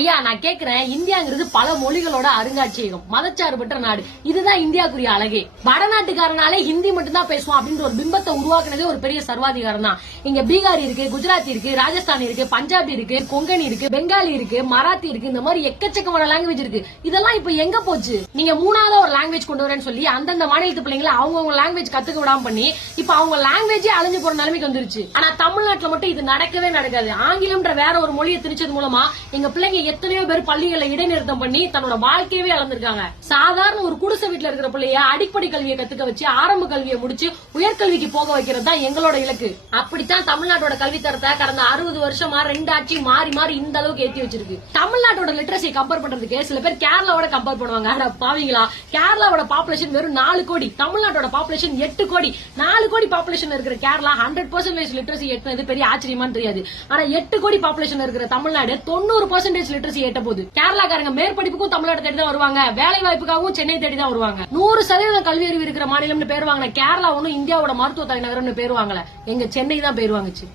ஐயா நான் கேக்குறேன், இந்தியாங்கிறது பல மொழிகளோட அருங்காட்சியகம், மதச்சார்பற்ற நாடு. இதுதான் இந்தியாக்குரிய அழகே. வடநாட்டுக்காரனாலே ஹிந்தி மட்டும் தான் பேசுவான் அப்படின்ற ஒரு பிம்பத்தை உருவாக்குனதே ஒரு பெரிய சர்வாதிகாரம் தான். இங்க பீகாரி இருக்கு, குஜராத்தி இருக்கு, ராஜஸ்தானி இருக்கு, பஞ்சாபி இருக்கு, கொங்கணி இருக்கு, பெங்காலி இருக்கு, மராத்தி இருக்கு, இந்த மாதிரி எக்கச்சக்கமான லாங்குவேஜ் இருக்கு. இதெல்லாம் இப்ப எங்க போச்சு? நீங்க மூணாவது ஒரு லாங்குவேஜ் கொண்டு வரேன்னு சொல்லி அந்தந்த மாநிலத்து பிள்ளைங்களை அவங்க லாங்குவேஜ் கத்துக்க விடாம பண்ணி இப்ப அவங்க லாங்குவேஜே அழிஞ்சு போற நிலைமைக்கு வந்துருச்சு. ஆனா தமிழ்நாட்டுல மட்டும் இது நடக்கவே நடக்காது. ஆங்கிலம்ன்ற வேற ஒரு மொழியை திணிச்சது மூலமா எங்க பிள்ளைங்க எத்தனையோ பேர் பள்ளிகளை இடைநிறுத்தம் பண்ணி தன்னோட வாழ்க்கையவே இழந்திருக்காங்க. சாதாரண ஒரு குடிசை வீட்டுல இருக்கிற பிள்ளைய அடிப்படை கல்வியை கத்துக்க வச்சு ஆரம்ப கல்வியை முடிச்சு உயர்கல்விக்கு போக வைக்கிறது தான் எங்களோட இலக்கு. அப்படித்தான் தமிழ்நாட்டோட கல்வி தரத்தை கடந்த 60 வருஷமா 2 ஆட்சி மாறி மாறி இந்த அளவுக்கு ஏத்தி வச்சிருக்கு. தமிழ்நாட்டோட லிட்டரசி கம்பேர் பண்றதுக்கு சில பேர் கேரளாவோட கம்பேர் பண்ணுவாங்க. ஆனா பாவீங்களா, கேரளாவோட பாப்புலேஷன் வெறும் 4 கோடி, தமிழ்நாட்டோட பாப்புலேஷன் 8 கோடி. 4 கோடி பாப்புலேஷன் இருக்கிற கேரளா 100% லிட்டரசி எட்டுனது பெரிய ஆச்சரியமான்னு தெரியாது. ஆனா 8 கோடி பாப்புலேஷன் இருக்கிற தமிழ்நாடு 90% லிட்டரசி எட்ட போகுது. கேரளாக்காரங்க மேற்படிப்புக்கும் தமிழ்நாடு தேடி தான் வருவாங்க, வேலை வாய்ப்புக்காகவும் சென்னை தேடி தான் வருவாங்க. 100% கல்வி அறிவு இருக்கிற மாநிலம்னு பேர் வாங்கின கேரளா ஒன்னும் இந்தியாவோட மருத்துவ தலைநகரம்னு பேர் வாங்கல, எங்க சென்னை தான் பேர் வாங்குச்சு.